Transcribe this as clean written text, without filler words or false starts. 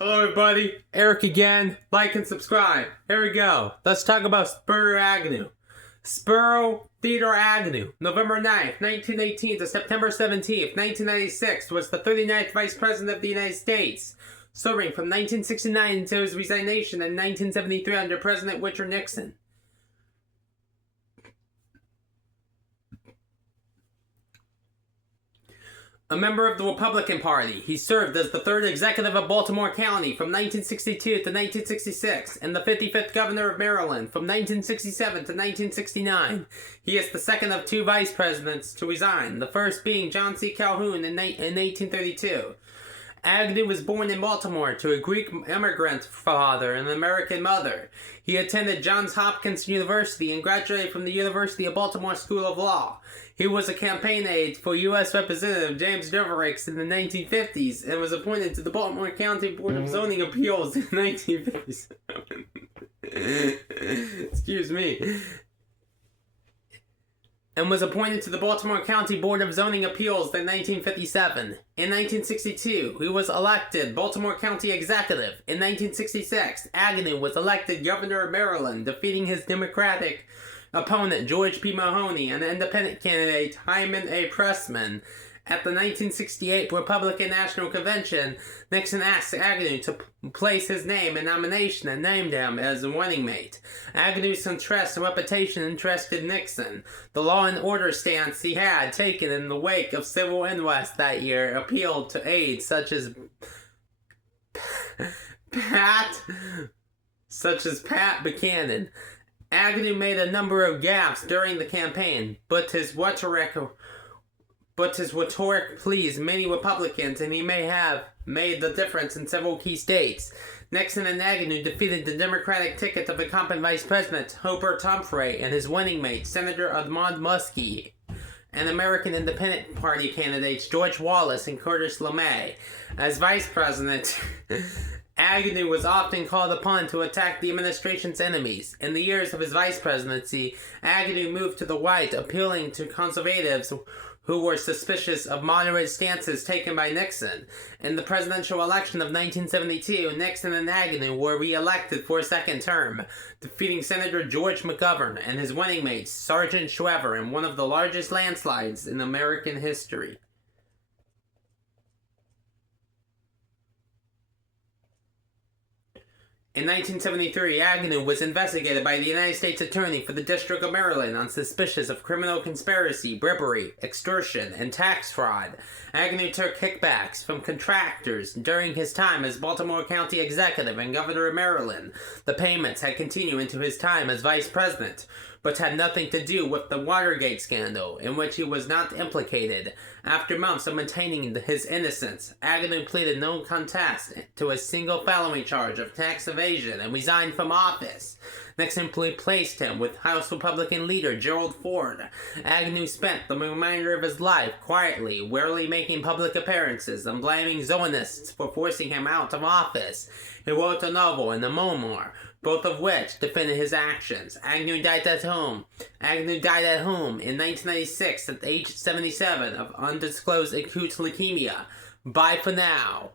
Hello everybody, Eric again. Like and subscribe. Here we go. Let's talk about Spiro Agnew. Spiro Theodore Agnew, November 9th, 1918 to September 17th, 1996, was the 39th Vice President of the United States, serving from 1969 until his resignation in 1973 under President Richard Nixon. A member of the Republican Party, he served as the 3rd Executive of Baltimore County from 1962 to 1966 and the 55th Governor of Maryland from 1967 to 1969. He is the second of 2 vice presidents to resign, the first being John C. Calhoun in 1832. Agnew was born in Baltimore to a Greek immigrant father and an American mother. He attended Johns Hopkins University and graduated from the University of Baltimore School of Law. He was a campaign aide for U.S. Representative James Jefferson in the 1950s and was appointed to the Baltimore County Board of Zoning Appeals in 1957. Excuse me. And was appointed to the Baltimore County Board of Zoning Appeals in 1957. In 1962, he was elected Baltimore County Executive. In 1966, Agnew was elected Governor of Maryland, defeating his Democratic opponent George P. Mahoney and independent candidate Hyman A. Pressman. At the 1968 Republican National Convention, Nixon asked Agnew to place his name in nomination and named him as a running mate. Agnew's interest and reputation interested Nixon. The law and order stance he had taken in the wake of civil unrest that year appealed to aides such as Pat Buchanan. Agnew made a number of gaffes during the campaign, but his rhetoric pleased many Republicans, and he may have made the difference in several key states. Nixon and Agnew defeated the Democratic ticket of incumbent Vice President Hobart Humphrey and his running mate, Senator Edmund Muskie, and American Independent Party candidates George Wallace and Curtis LeMay. As Vice President, Agnew was often called upon to attack the administration's enemies. In the years of his vice presidency, Agnew moved to the right, appealing to conservatives who were suspicious of moderate stances taken by Nixon. In the presidential election of 1972, Nixon and Agnew were re-elected for a second term, defeating Senator George McGovern and his running mate, Sergeant Shriver, in one of the largest landslides in American history. In 1973, Agnew was investigated by the United States Attorney for the District of Maryland on suspicions of criminal conspiracy, bribery, extortion, and tax fraud. Agnew took kickbacks from contractors during his time as Baltimore County Executive and Governor of Maryland. The payments had continued into his time as Vice President, but had nothing to do with the Watergate scandal, in which he was not implicated. After months of maintaining his innocence, Agnew pleaded no contest to a single felony charge of tax evasion and resigned from office. Nixon replaced him with House Republican leader Gerald Ford. Agnew spent the remainder of his life quietly, rarely making public appearances, and blaming Zionists for forcing him out of office. He wrote a novel and a memoir, both of which defended his actions. Agnew died at home in 1996 at age 77 of undisclosed acute leukemia. Bye for now.